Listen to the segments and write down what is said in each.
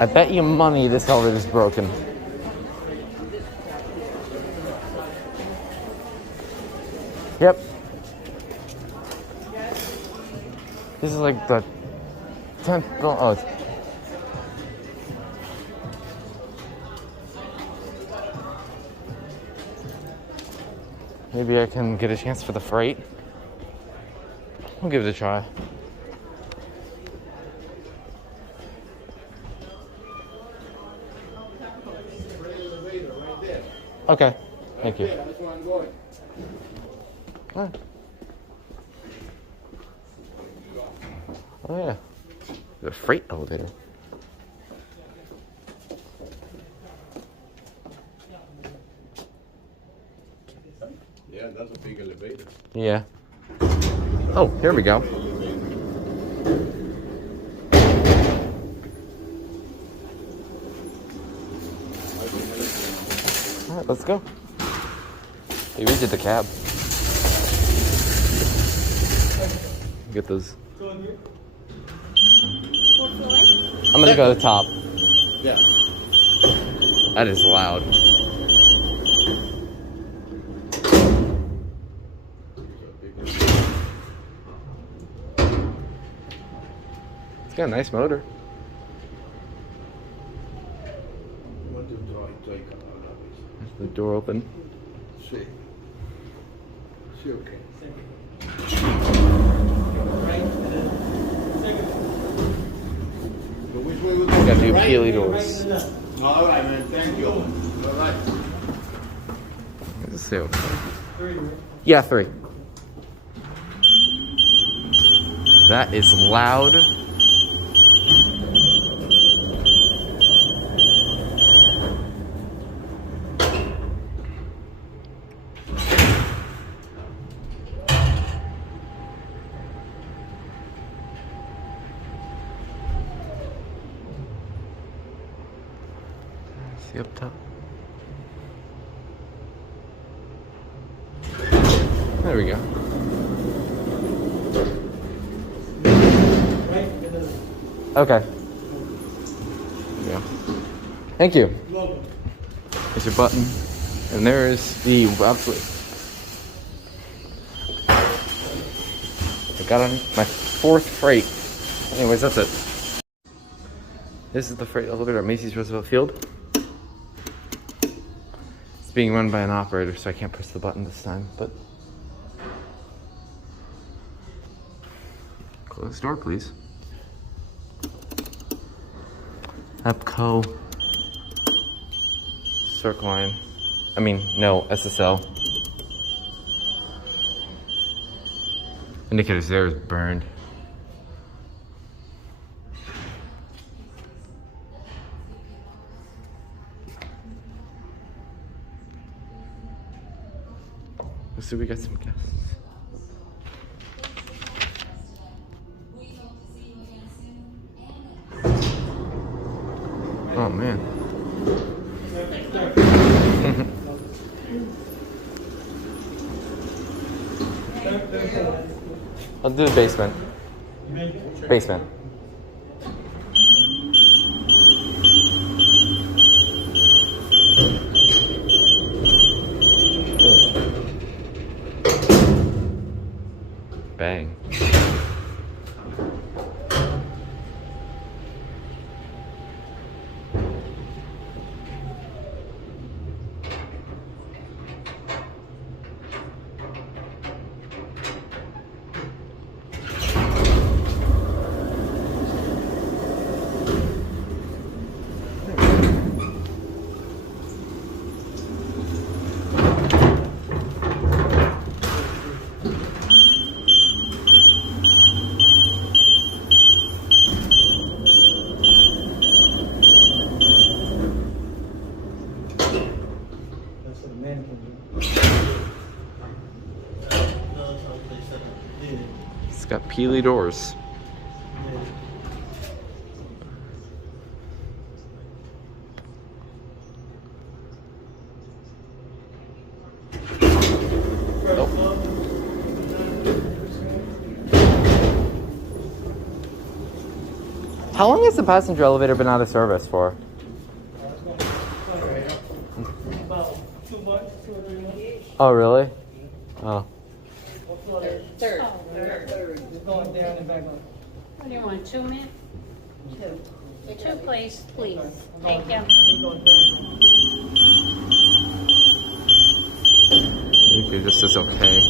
I bet you money this elevator's broken. Yep. This is like the 10th. Oh, maybe I can get a chance for the freight. I'll give it a try. Okay, thank you. That's where I'm going. All right. Oh yeah, the freight elevator. Yeah, that's a big elevator. Yeah. Oh, here we go. All right, let's go. Hey, we did the cab. Get those. I'm gonna go to the top. Yeah. That is loud. It's got a nice motor. There's the door open. Sí. Sí, okay. We got new peely doors. All right, man. Thank you. All right. Let's see. Yeah, 3. That is loud. See up top. There we go. Okay. There we go. Thank you. There's your button. And there's the absolute. I got on my 4th freight. Anyways, that's it. This is the freight elevator at Macy's Roosevelt Field. It's being run by an operator, so I can't press the button this time, but. Close the door, please. Epco. Circle line. I mean, no, SSL. Indicators there is burned. Let's see, we got some guests. Oh man. I'll do the basement. Basement. Bang. It's got peely doors. How long has the passenger elevator been out of service for? About 2 months, 2 or 3 months. Oh, really? Oh. Third. It's going down and back up. What do you want, 2 minutes? 2, please. Thank you. We're going down. It just says okay.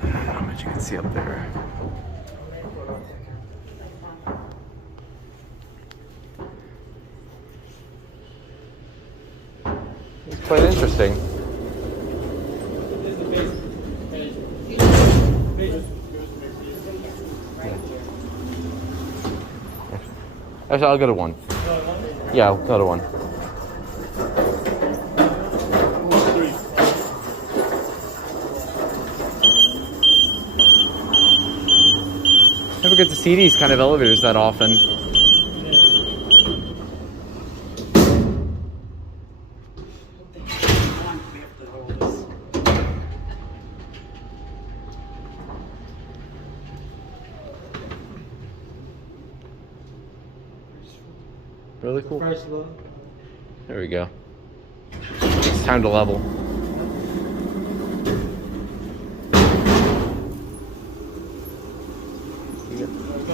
How much you can see up there. It's quite interesting. This is the base. Actually, I'll go to 1. Yeah, I'll go to 1. Never get to see these kind of elevators that often. Really cool. First look. There we go. It's time to level.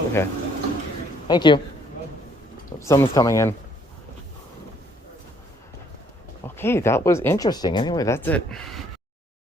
Okay. Thank you. Someone's coming in. Okay, that was interesting. Anyway, that's it.